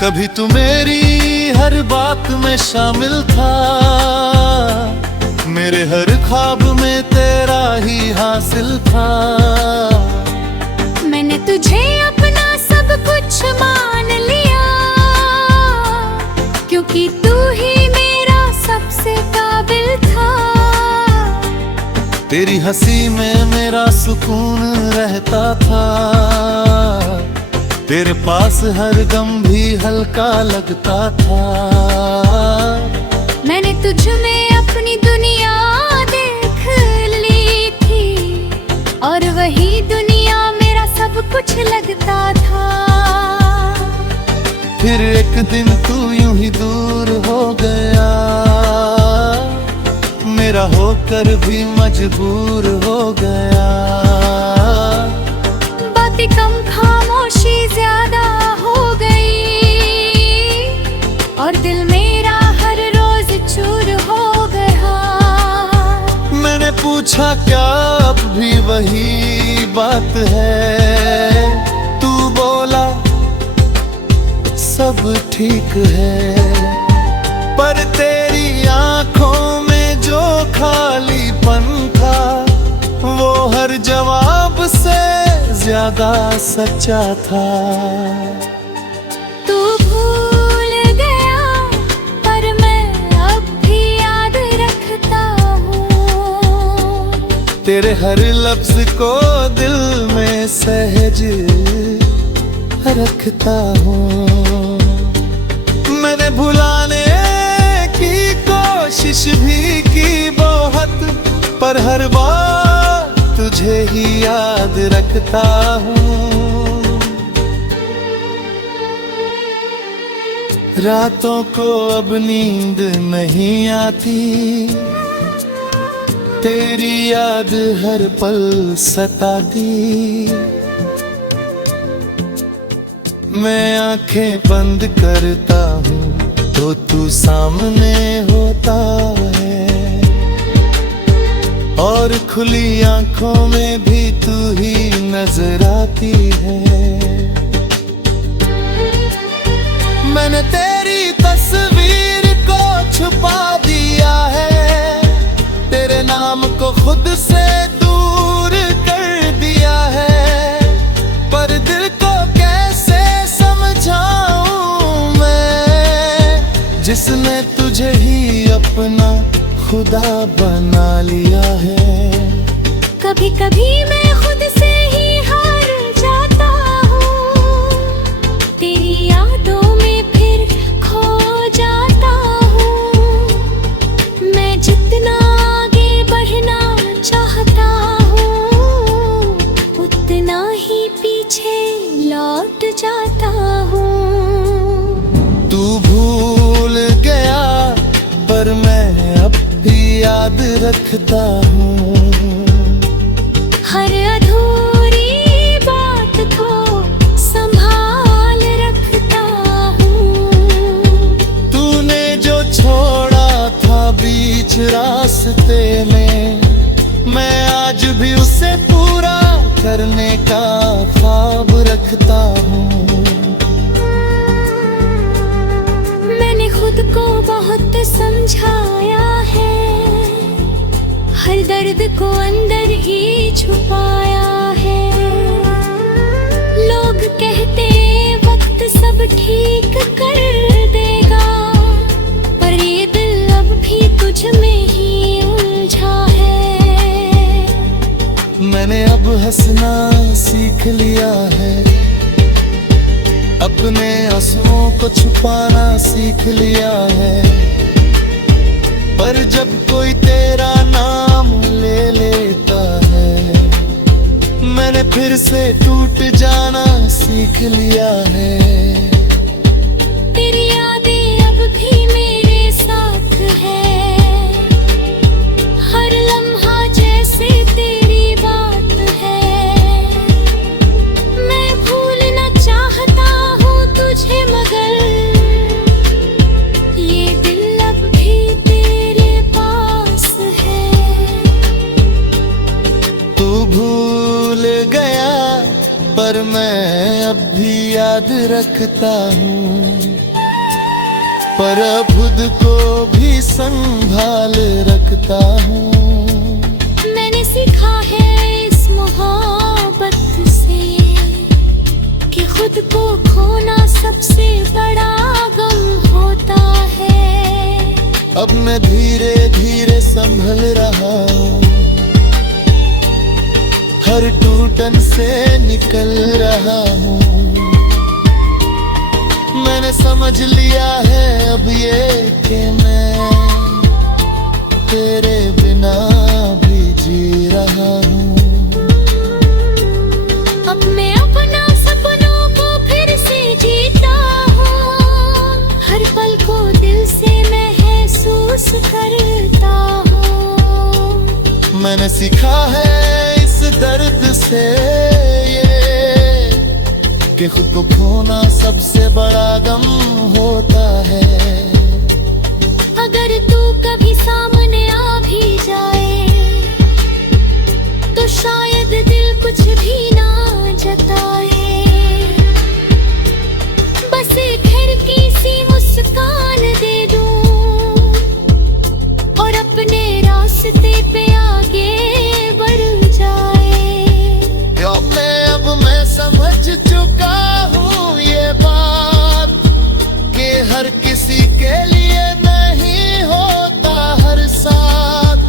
कभी तू मेरी हर बात में शामिल था, मेरे हर ख्वाब में तेरा ही हासिल था। मैंने तुझे अपना सब कुछ मान लिया, क्योंकि तू ही मेरा सबसे काबिल था। तेरी हंसी में मेरा सुकून रहता था, तेरे पास हर गम भी हल्का लगता था। मैंने तुझ में अपनी दुनिया देख ली थी, और वही दुनिया मेरा सब कुछ लगता था। फिर एक दिन तू यूं ही दूर हो गया, मेरा होकर भी मजबूर हो गया। बातें कम खामोशी ज्यादा हो गई, और दिल मेरा हर रोज चूर हो गया। मैंने पूछा क्या अब भी वही बात है, तू बोला सब ठीक है। पर तेरी आंखों में जो खालीपन था, वो हर जवाब से ज्यादा सच्चा था। तू भूल गया पर मैं अब भी याद रखता हूँ, तेरे हर लफ्ज को दिल में सहज रखता हूँ। मैंने भुलाने की कोशिश भी की बहुत, पर हर बार तुझे ही याद रखता हूँ। रातों को अब नींद नहीं आती, तेरी याद हर पल सताती। मैं आंखें बंद करता हूँ तो तू सामने होता है, और खुली आंखों में भी तू ही नजर आती है। मैंने तेरी तस्वीर को छुपा दिया है, तेरे नाम को खुद से दूर कर दिया है। पर दिल को कैसे समझाऊं मैं, जिसने तुझे ही अपना खुदा बना लिया है। कभी कभी मैं खुद से ही हार जाता हूँ, तेरी यादों में फिर खो जाता हूँ। मैं जितना आगे बढ़ना चाहता हूँ, उतना ही पीछे लौट जाता हूँ। तू भूल गया पर मैं अब भी याद रखता हूँ, हर अधूरी बात को संभाल रखता हूँ। तूने जो छोड़ा था बीच रास्ते में, मैं आज भी उसे पूरा करने का ख्वाब रखता हूँ। मैंने खुद को बहुत समझाया है, हर दर्द को अंदर ही छुपाया है। लोग कहते वक्त सब ठीक कर देगा, पर ये दिल अब भी तुझ में ही उलझा है। मैंने अब हंसना सीख लिया है, अपने आंसुओं को छुपाना सीख लिया है। पर जब कोई तेरा नाम ले लेता है, मैंने फिर से टूट जाना सीख लिया है। तेरी यादें अब भी मेरे साथ है, हर लम्हा जैसे तेरी बात है। मैं भूलना चाहता हूँ तुझे, मगर ये दिल अब भी तेरे पास है। तू भूल गया पर मैं अब भी याद याद रखता हूँ, पर अब खुद को भी संभाल रखता हूँ। मैंने सीखा है इस मोहब्बत से कि खुद को खोना सबसे बड़ा गम होता है। अब मैं धीरे धीरे संभल रहा हूँ, हर टूटन से निकल रहा हूँ। मैंने समझ लिया है अब ये कि मैं तेरे बिना भी जी रहा हूँ। अब मैं अपना सपनों को फिर से जीता हूँ, हर पल को दिल से महसूस करता हूँ। मैंने सीखा है इस दर्द से ये कि खुद को खोना सबसे बड़ा गम होता है। अगर तू कभी सामने आ भी जाए तो शायद दिल कुछ भी ना जताए। बस एक हल्की सी मुस्कान दे दूं और अपने रास्ते पे आगे बढ़ जाए। अब मैं समझ चुका हूँ ये बात कि हर किसी के लिए नहीं होता हर साथ।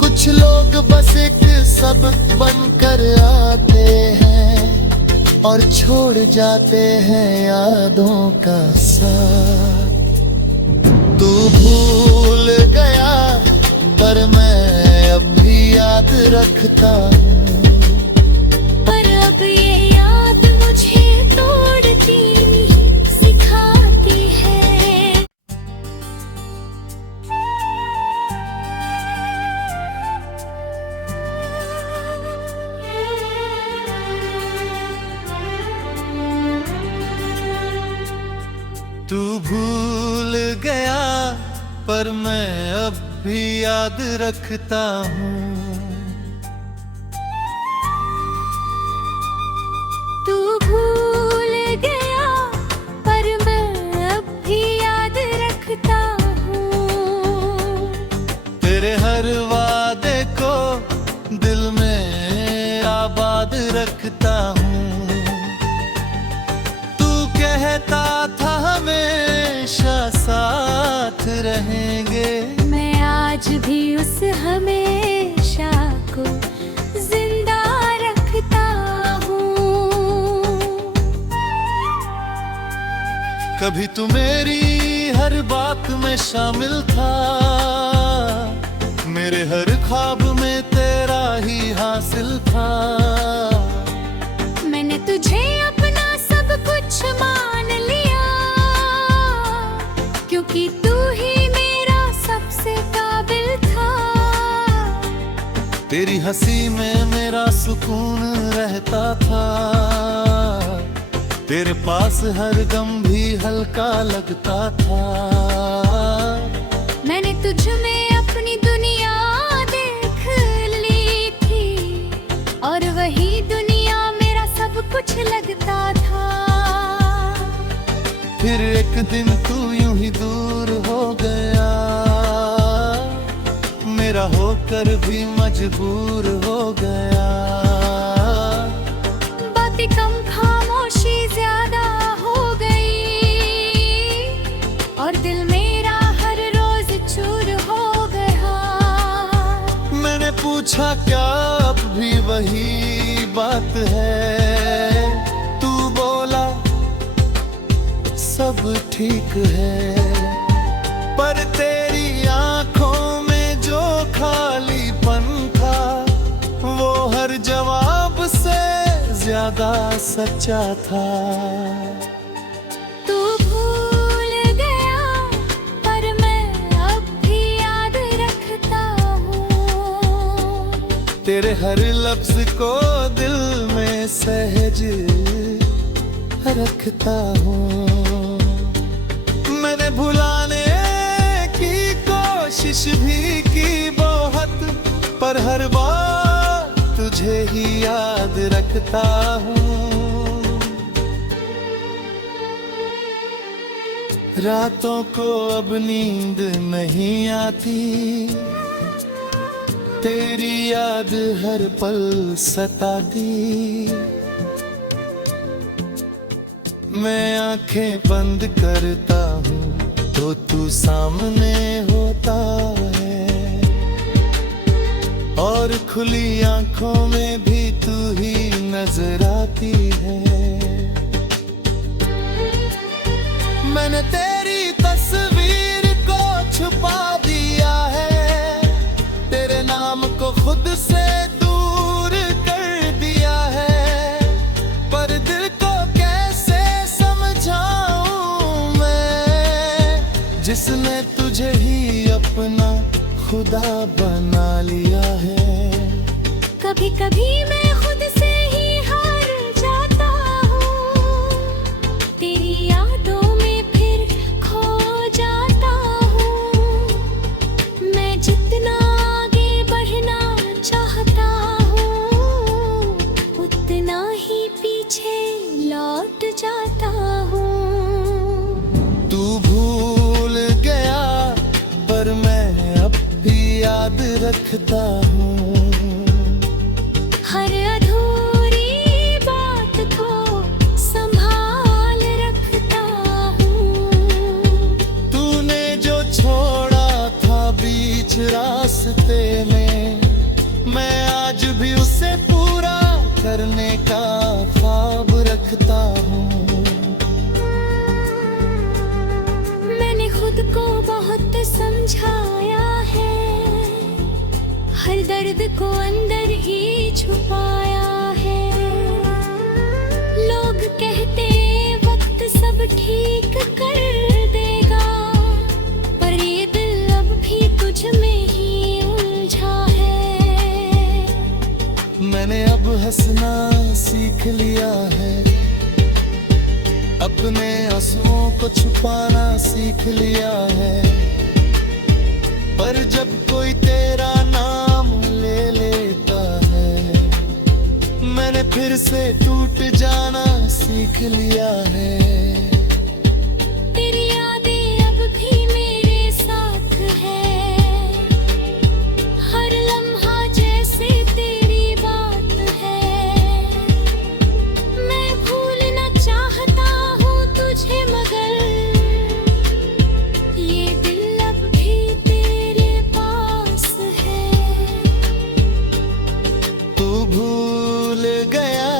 कुछ लोग बस एक सबक बनकर आते हैं और छोड़ जाते हैं यादों का साथ। तू भूल गया पर मैं अब भी याद रखता हूँ, पर अब ये याद मुझे तोड़ती सिखाती है। तू भूल गया पर मैं अब भी याद रखता हूँ। तू भूल गया पर मैं अब भी याद रखता हूँ। तेरे हर वादे को दिल में आबाद रखता हूँ। तू कहता था हमेशा साथ रहेंगे, मैं आज भी उस हमेशा को जिंदा रखता हूँ। कभी तू मेरी हर बात में शामिल था, मेरे हर ख्वाब में तेरा ही हासिल था। मैंने तुझे अपना सब कुछ मान लिया क्योंकि तू ही मेरा सबसे काबिल था। तेरी हंसी में मेरा सुकून रहता था, तेरे पास हर गम भी हल्का लगता था। मैंने तुझ में अपनी दुनिया देख ली थी और वही दुनिया मेरा सब कुछ लगता था। फिर एक दिन तू यूं ही दूर हो गया, मेरा होकर भी मजबूर हो गया। बातें कम खामोशी ज्यादा हो गई और दिल मेरा हर रोज चूर हो गया। मैंने पूछा क्या अब भी वही बात है, तू बोला सब ठीक है। पर तेरी आंखों में जो खालीपन था वो हर जवाब से ज्यादा सच्चा था। तू भूल गया पर मैं अब भी याद रखता हूँ। तेरे हर लफ्ज को दिल में सहज रखता हूँ। मैंने भुलाने की कोशिश भी की बहुत, पर हर बार तुझे ही याद रखता हूँ। रातों को अब नींद नहीं आती, तेरी याद हर पल सताती। मैं आंखें बंद करता हूँ तो तू सामने होता है, और खुली आंखों में भी तू ही नजर आती है। मैंने तेरी तस्वीर को छुपा दिया है, तेरे नाम को खुद से दूर कर दिया है, पर दिल को कैसे समझाऊं मैं, जिसने तुझे ही अपना खुदा बना लिया है। कभी कभी मैं खुद से ही हार जाता हूँ, तेरी यादों में फिर खो जाता हूँ। मैं जितना आगे बढ़ना चाहता हूँ, उतना ही पीछे लौट जाता हूँ। तू भूल गया पर मैं अब भी याद रखता हूँ, हर अधूरी बात को संभाल रखता हूँ। तूने जो छोड़ा था बीच रास्ते में, मैं आज भी उसे पूरा करने का ख्वाब रखता हूँ। मैंने खुद को बहुत समझाया है, हर दर्द को अंदर ही छुपाया है। लोग कहते वक्त सब ठीक कर देगा, पर ये दिल अब भी तुझ में ही उलझा है। मैंने अब हंसना सीख लिया है, अपने आंसुओं को छुपाना सीख लिया है, पर जब कोई तेरा नाम ले लेता है, मैंने फिर से टूट जाना सीख लिया है। तेरी यादें अब भी मेरे साथ है, हर लम्हा जैसे तेरी बात है। मैं भूलना चाहता हूँ तुझे, मगर ये दिल अब भी तेरे पास है। तू भूल गया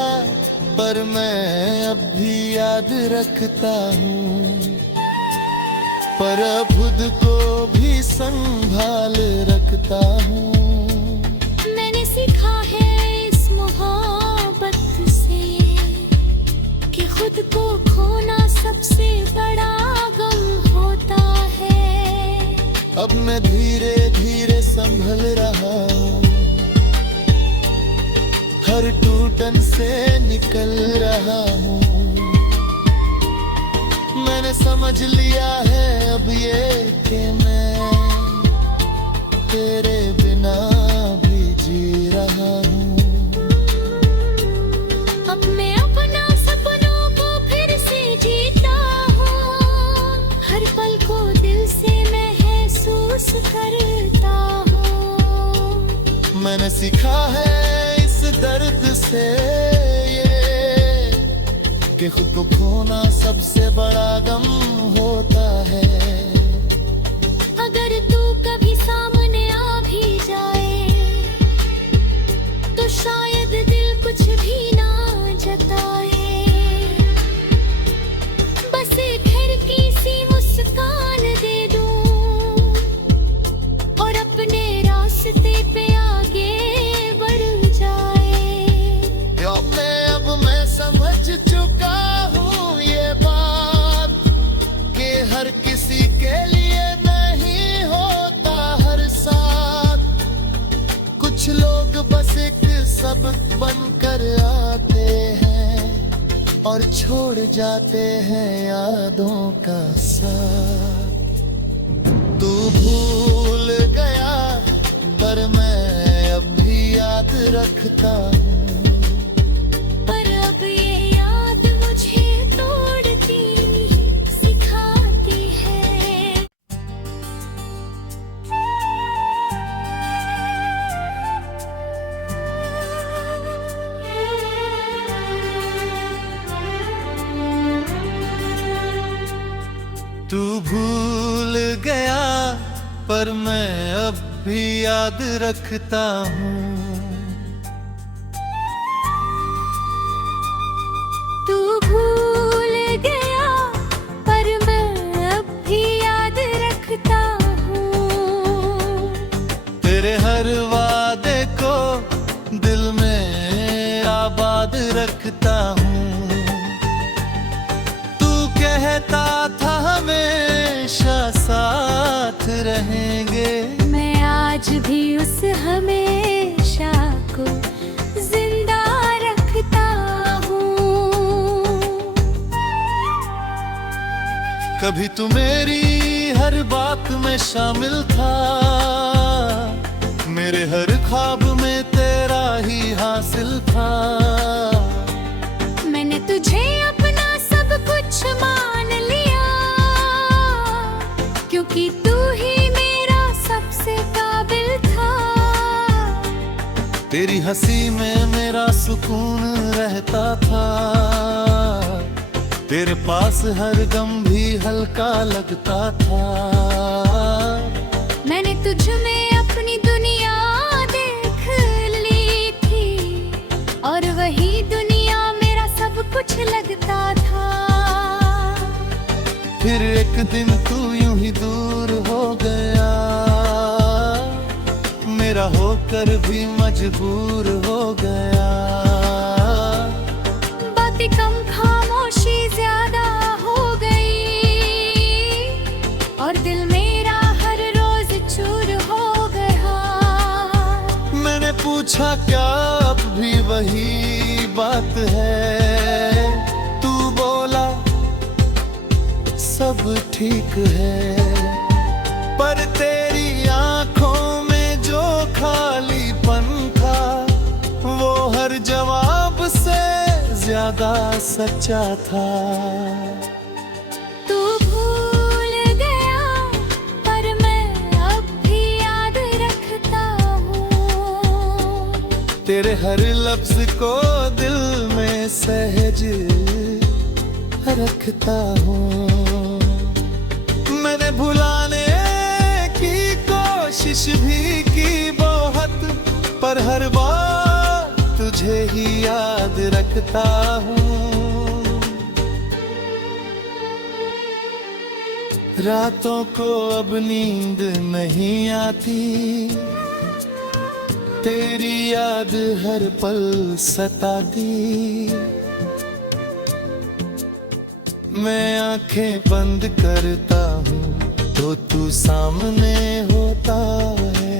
पर मैं अब भी याद रखता हूँ, पर अब खुद को भी संभाल रखता हूँ। मैंने सीखा है इस मोहब्बत से कि खुद को खोना सबसे बड़ा गम होता है। अब मैं धीरे धीरे संभल रहा हूँ, हर टूटन से निकल रहा हूँ। मैंने समझ लिया है अब ये कि मैं तेरे बिना भी जी रहा हूँ। अब मैं अपना सपनों को फिर से जीता हूँ, हर पल को दिल से महसूस करता हूँ। मैंने सीखा है इस दर्द से ये कि खुद को खोना सबसे बड़ा गम होता है। अगर तू कभी सामने आ भी जाए तो शायद दिल कुछ भी ना जताए, बस एक हल्की सी मुस्कान दे दूं और अपने रास्ते पे आगे बढ़ जाए। अब मैं समझ चुका हूँ ये बात कि हर किसी के लिए नहीं होता हर साथ। कुछ लोग बस एक सबक बनकर आते हैं और छोड़ जाते हैं यादों का साथ। तू भूल गया पर मैं अब भी याद रखता हूँ, पर अब ये याद मुझे तोड़ती सिखाती तू भूल गया पर मैं अब भी याद रखता हूँ। तू भूल गया पर मैं अब भी याद रखता हूँ। तेरे हर वादे को दिल में आबाद रखता हूँ। तू कहता था हमेशा साथ रहेंगे, मैं आज भी उस हमेशा को जिंदा रखता हूँ। कभी तू मेरी हर बात में शामिल था, मेरे हर ख्वाब में तेरा ही हासिल था। मैंने तुझे अपना सब कुछ मान लिया, क्योंकि तू ही मेरा सबसे काबिल था। तेरी हंसी में मेरा सुकून रहता था, तेरे पास हर दम भी हल्का लगता था। मैंने तुझ में अपनी दुनिया देख ली थी, और वही दुनिया मेरा सब कुछ लगता था। फिर एक दिन तू यूं ही दूर हो गया, मेरा होकर भी मजबूर हो गया। बातें कम खामोशी ज्यादा हो गई, और दिल मेरा हर रोज चूर हो गया। मैंने पूछा क्या अब भी वही बात है, तू बोला सब ठीक है। पर तेरी आंखों में जो खालीपन था, वो हर जवाब से ज्यादा सच्चा था। तू भूल गया पर मैं अब भी याद रखता हूँ। तेरे हर लफ्ज को दिल में सहज रखता हूँ। मैंने भुलाने की कोशिश भी की बहुत, पर हर बार तुझे ही याद रखता हूँ। रातों को अब नींद नहीं आती, तेरी याद हर पल सताती। मैं आंखें बंद करता हूँ तो तू सामने होता है,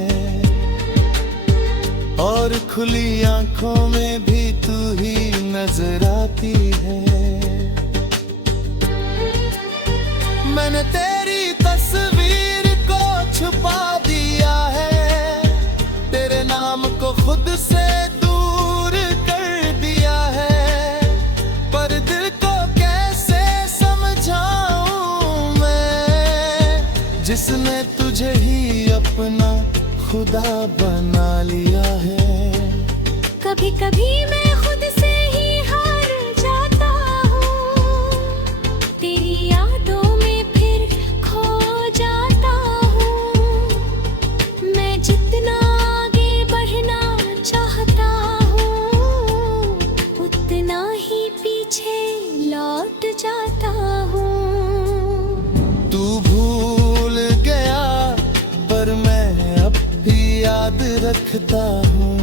और खुली आंखों में भी तू ही नजर आती है। मैंने तेरी तस्वीर को छुपा दिया है, तेरे नाम को खुद से दूर कर दिया है। पर दिल को कैसे समझाऊं मैं, जिसने तुझे ही अपना खुदा बना लिया है। कभी कभी मैं खुद से ही हार जाता हूँ, तेरी यादों में फिर खो जाता हूँ। मैं जितना आगे बढ़ना चाहता हूँ, उतना ही पीछे लौट जाता हूँ। तू भूल गया पर मैं अब भी याद रखता हूँ।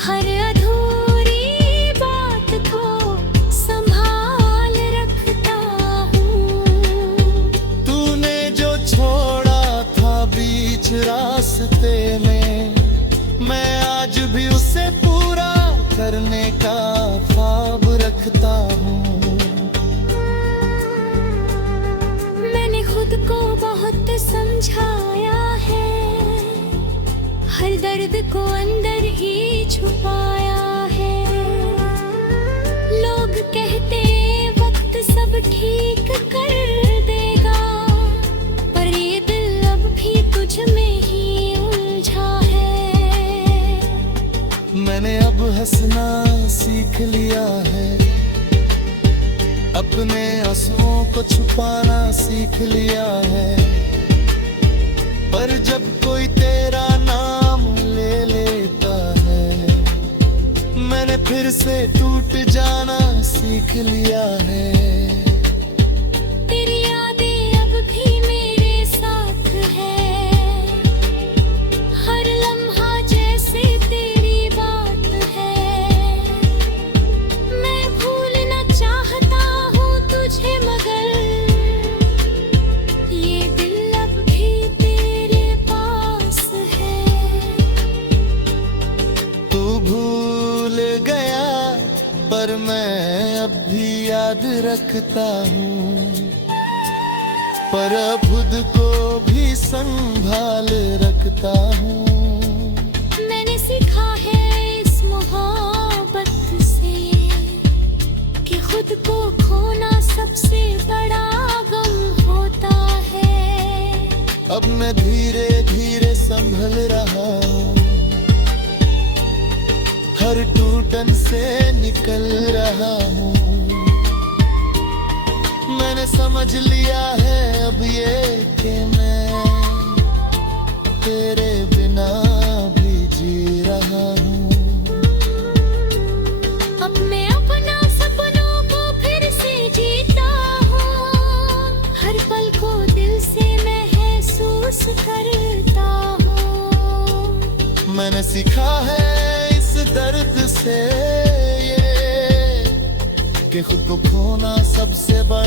हर अधूरी बात को संभाल रखता हूँ। तूने जो छोड़ा था बीच रास्ते में, मैं आज भी उसे पूरा करने का ख्वाब रखता हूँ। मैंने खुद को बहुत समझाया है, हर दर्द को अंदर ही छुपाया है। लोग कहते वक्त सब ठीक कर देगा, पर ये दिल अब भी तुझ में ही उलझा है। मैंने अब हंसना सीख लिया है, अपने आंसुओं को छुपाना सीख लिया है, पर जब कोई तेरा नाम ले लेता है, मैंने फिर से टूट जाना सीख लिया है। तेरी यादें अब भी मेरे साथ है, हर लम्हा जैसे तेरी बात है। मैं भूलना चाहता हूँ तुझे, मगर ये दिल अब भी तेरे पास है। तू भूल गया पर मैं अब भी याद रखता हूँ, पर अब खुद को भी संभाल रखता हूँ। मैंने सीखा है इस मोहब्बत से कि खुद को खोना सबसे बड़ा गम होता है। अब मैं धीरे धीरे संभल रहा हूँ, हर टूटन से निकल रहा हूँ। मैंने समझ लिया है अब ये कि मैं तेरे बिना भी जी रहा हूँ। अब मैं अपना सपनों को फिर से जीता हूँ, हर पल को दिल से महसूस करता हूँ। मैंने सीखा है इस दर्द से ये कि खुद को खोना सबसे बड़ा